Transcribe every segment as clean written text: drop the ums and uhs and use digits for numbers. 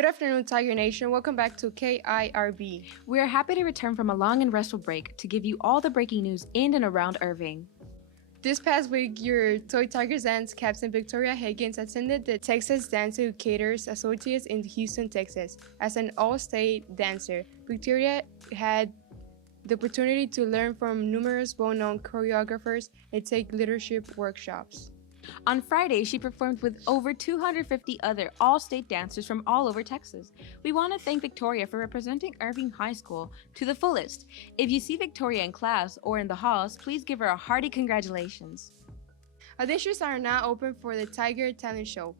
Good afternoon, Tiger Nation. Welcome back to KIRV. We are happy to return from a long and restful break to give you all the breaking news in and around Irving. This past week, your Toy Tigers dance captain Victoria Higgins attended the Texas Dance Educators Associates in Houston, Texas. As an all-state dancer, Victoria had the opportunity to learn from numerous well-known choreographers and take leadership workshops. On Friday, she performed with over 250 other all-state dancers from all over Texas. We want to thank Victoria for representing Irving High School to the fullest. If you see Victoria in class or in the halls, please give her a hearty congratulations. Auditions are now open for the Tiger Talent Show.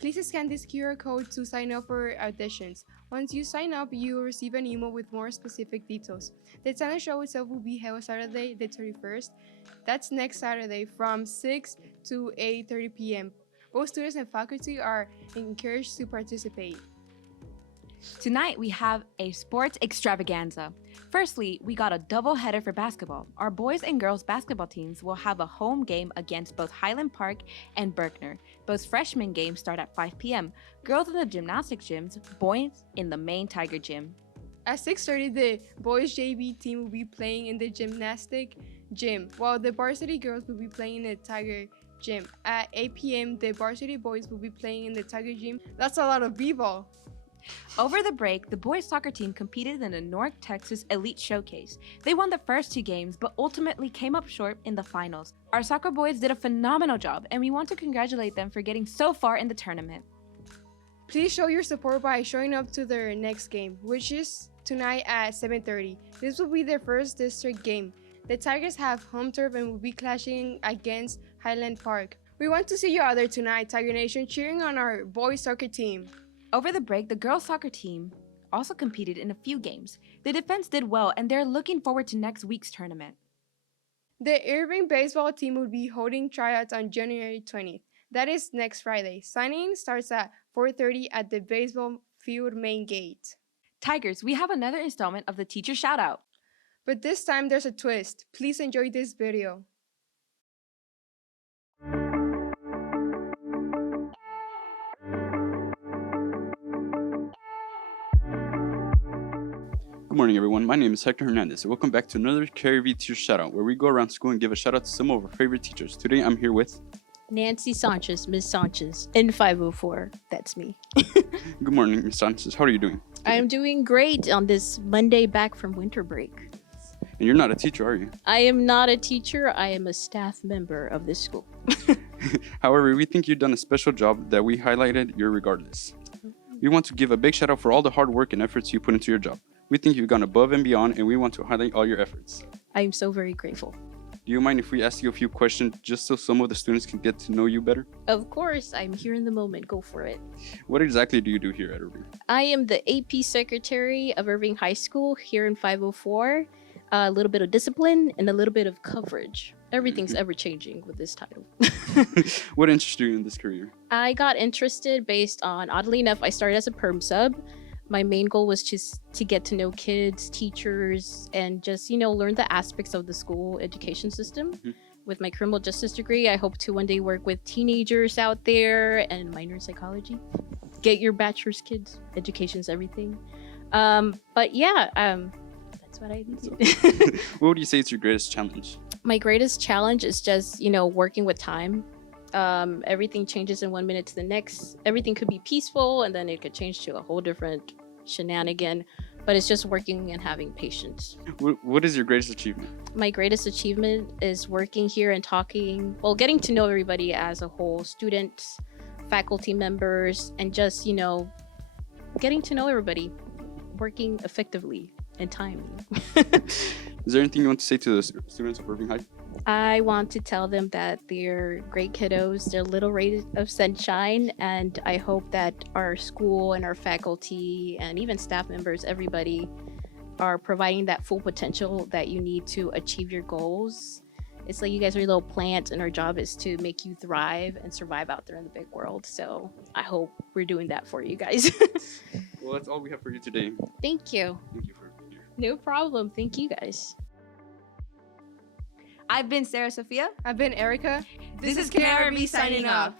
Please scan this QR code to sign up for auditions. Once you sign up, you will receive an email with more specific details. The talent show itself will be held Saturday, the 31st. That's next Saturday from 6 to 8:30 p.m. Both students and faculty are encouraged to participate. Tonight, we have a sports extravaganza. Firstly, we got a double-header for basketball. Our boys and girls basketball teams will have a home game against both Highland Park and Berkner. Both freshman games start at 5 p.m. Girls in the gymnastics gyms, boys in the main Tiger gym. At 6:30, the boys JV team will be playing in the gymnastic gym, while the varsity girls will be playing in the Tiger gym. At 8 p.m., the varsity boys will be playing in the Tiger gym. That's a lot of b-ball. Over the break, the boys soccer team competed in the North Texas Elite Showcase. They won the first two games, but ultimately came up short in the finals. Our soccer boys did a phenomenal job, and we want to congratulate them for getting so far in the tournament. Please show your support by showing up to their next game, which is tonight at 7:30. This will be their first district game. The Tigers have home turf and will be clashing against Highland Park. We want to see you out there tonight, Tiger Nation, cheering on our boys soccer team. Over the break, the girls soccer team also competed in a few games. The defense did well, and they're looking forward to next week's tournament. The Irving baseball team will be holding tryouts on January 20th. That is next Friday. Signing starts at 4:30 at the baseball field main gate. Tigers, we have another installment of the teacher shoutout. But this time there's a twist. Please enjoy this video. Good morning, everyone. My name is Hector Hernandez, and welcome back to another KIRV Teacher Shoutout, where we go around school and give a shout out to some of our favorite teachers. Today, I'm here with Nancy Sanchez, Miss Sanchez, in 504. That's me. Good morning, Miss Sanchez. How are you doing today? I'm doing great on this Monday back from winter break. And you're not a teacher, are you? I am not a teacher. I am a staff member of this school. However, we think you've done a special job that we highlighted your regardless. We want to give a big shout out for all the hard work and efforts you put into your job. We think you've gone above and beyond, and we want to highlight all your efforts. I am so very grateful. Do you mind if we ask you a few questions just so some of the students can get to know you better? Of course, I'm here in the moment. Go for it. What exactly do you do here at Irving? I am the AP secretary of Irving High School here in 504. A little bit of discipline and a little bit of coverage. Everything's ever changing with this title. What interested you in this career? I got interested based on, oddly enough, I started as a perm sub. My main goal was just to get to know kids, teachers, and just, learn the aspects of the school education system. With my criminal justice degree, I hope to one day work with teenagers out there and minor in psychology. Get your bachelor's, kids. Education's everything. But yeah, that's what I did. What would you say is your greatest challenge? My greatest challenge is just, working with time. Everything changes in 1 minute to the next. Everything could be peaceful and then it could change to a whole different shenanigan, but it's just working and having patience. What is your greatest achievement? My greatest achievement is working here and getting to know everybody as a whole, students, faculty members, and just, getting to know everybody, working effectively and timely. Is there anything you want to say to the students of Irving High? I want to tell them that they're great kiddos, they're little rays of sunshine, and I hope that our school and our faculty and even staff members, everybody, are providing that full potential that you need to achieve your goals. It's like you guys are little plants, and our job is to make you thrive and survive out there in the big world. So I hope we're doing that for you guys. Well, that's all we have for you today. Thank you. Thank you for being here. No problem. Thank you guys. I've been Sarah-Sophia. I've been Erica. This is KIRV signing off.